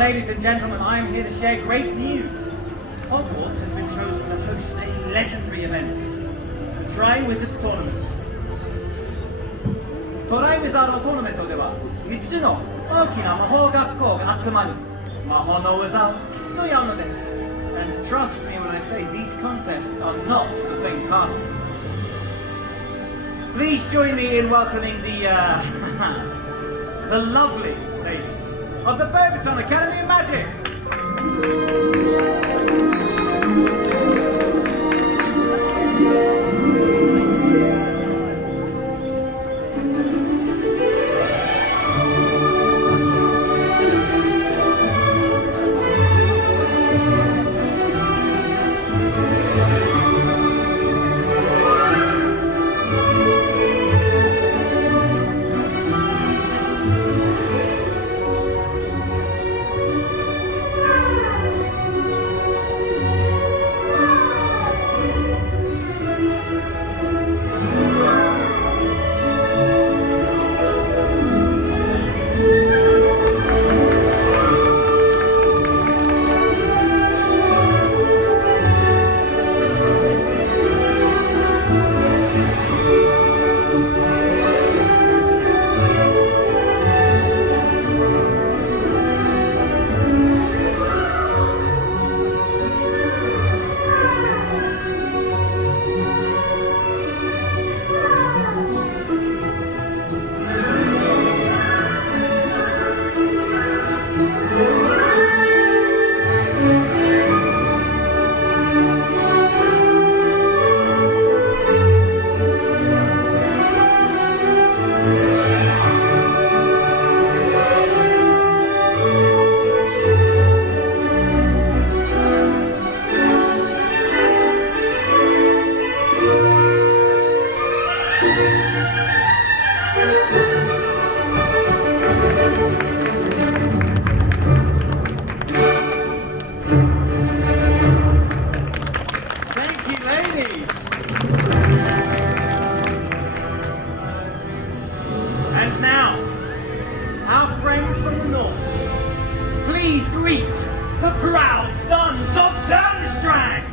ladies and gentlemen, I am here to share great news. Hogwarts has been chosen to host a legendary event, the Triwizard Tournament. トライウィザードトーナメントでは3つの大きな魔法学校が集まり魔法の技を競い合うのです。And trust me when I say these contests are not for the faint-hearted. Please join me in welcoming the the lovely ladies of the Beauxbaton Academy of Magic. And now, our friends from the north, please greet the proud sons of Durmstrang!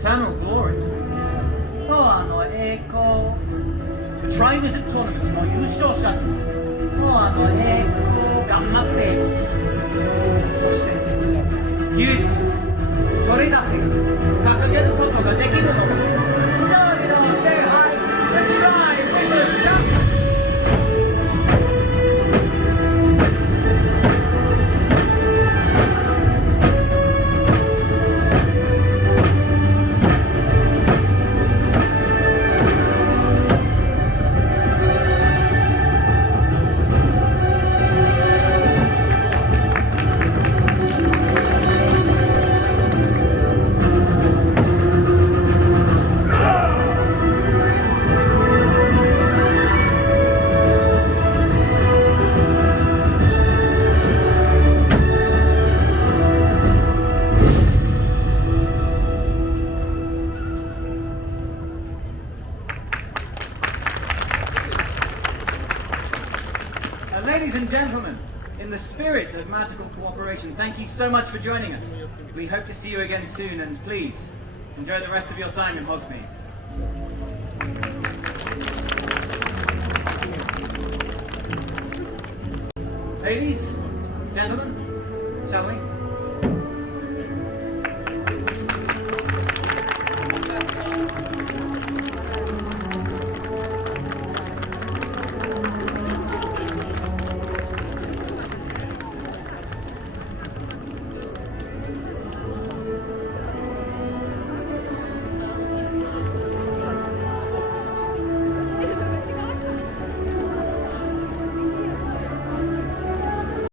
Eternal glory. と栄光 The Triwizard Tournament の優勝者にと栄光を頑張っています。そして唯一どれだけが掲げることができるのか。勝利の聖杯 The Tri-Wizard Cup! Ladies and gentlemen, in the spirit of magical cooperation, thank you so much for joining us. We hope to see you again soon, and please, enjoy the rest of your time in Hogsmeade. Ladies, gentlemen, shall we?